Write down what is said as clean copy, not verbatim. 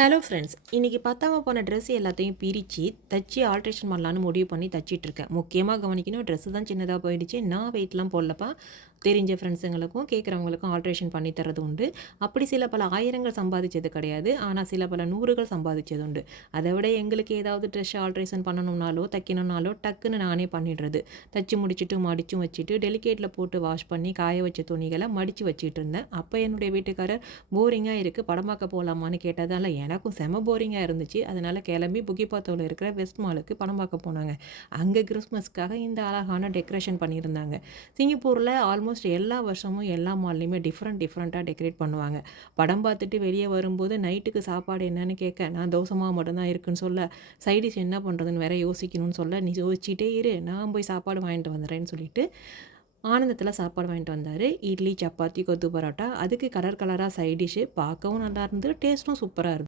Hello friends, இன்றைக்கி பத்தாம போன ட்ரெஸ் எல்லாத்தையும் பிரித்து தச்சு ஆல்ட்ரேஷன் பண்ணலான்னு முடிவு பண்ணி தச்சிட்ருக்கேன். முக்கியமாக கவனிக்கணும், ட்ரெஸ்ஸு தான் சின்னதாக போயிடுச்சு. நான் வெயிட்லாம் போடலப்பா. தெரிஞ்ச ஃப்ரெண்ட்ஸுங்களுக்கும் கேட்குறவங்களுக்கும் ஆல்ட்ரேஷன் பண்ணி தரது உண்டு. அப்படி சில பல ஆயிரங்கள் சம்பாதிச்சது கிடையாது. ஆனால் சில பல நூறுகள் சம்பாதிச்சது உண்டு. அதை விட எங்களுக்கு ஏதாவது ட்ரெஸ் ஆல்ட்ரேஷன் பண்ணணும்னாலோ தைக்கணும்னாலோ டக்குன்னு நானே பண்ணிடுறது. தச்சு முடிச்சுட்டு மடிச்சும் வச்சுட்டு டெலிகேட்டில் போட்டு வாஷ் பண்ணி காய வச்ச துணிகளை மடித்து வச்சுட்டு இருந்தேன். அப்போ என்னுடைய வீட்டுக்காரர் போரிங்காக இருக்குது, படம் பார்க்க போகலாமான்னு கேட்டதால் எனக்கும் செம போரிங்காக இருந்துச்சு. அதனால் கிளம்பி புகிபாத்தோவில் இருக்கிற வெஸ்ட் மாலுக்கு படம் பார்க்க போனாங்க. அங்கே கிறிஸ்மஸ்க்காக இந்த அழகான டெக்கரேஷன் பண்ணியிருந்தாங்க. சிங்கப்பூரில் ஆல்மோஸ்ட் எல்லா வருஷமும் எல்லா மால்லையுமே டிஃப்ரெண்ட்டாக டெக்கரேட் பண்ணுவாங்க. படம் பார்த்துட்டு வெளியே வரும்போது நைட்டுக்கு சாப்பாடு என்னன்னு கேட்க, நான் தோசை மாவு மட்டும்தான் இருக்குன்னு சொல்ல, சைடிஷ் என்ன பண்ணுறதுன்னு வேற யோசிக்கணும்னு சொல்ல, நீ யோசிச்சுட்டே இரு, நான் போய் சாப்பாடு வாங்கிட்டு வந்துடுறேன்னு சொல்லிட்டு ஆனந்தத்தில் சாப்பாடு வாங்கிட்டு வந்தார். இட்லி, சப்பாத்தி, கொத்து பரோட்டா, அதுக்கு கலர் கலராக சைட் டிஷ்ஷு. பார்க்கவும் நல்லா இருந்தது, டேஸ்ட்டும் சூப்பராக இருந்தது.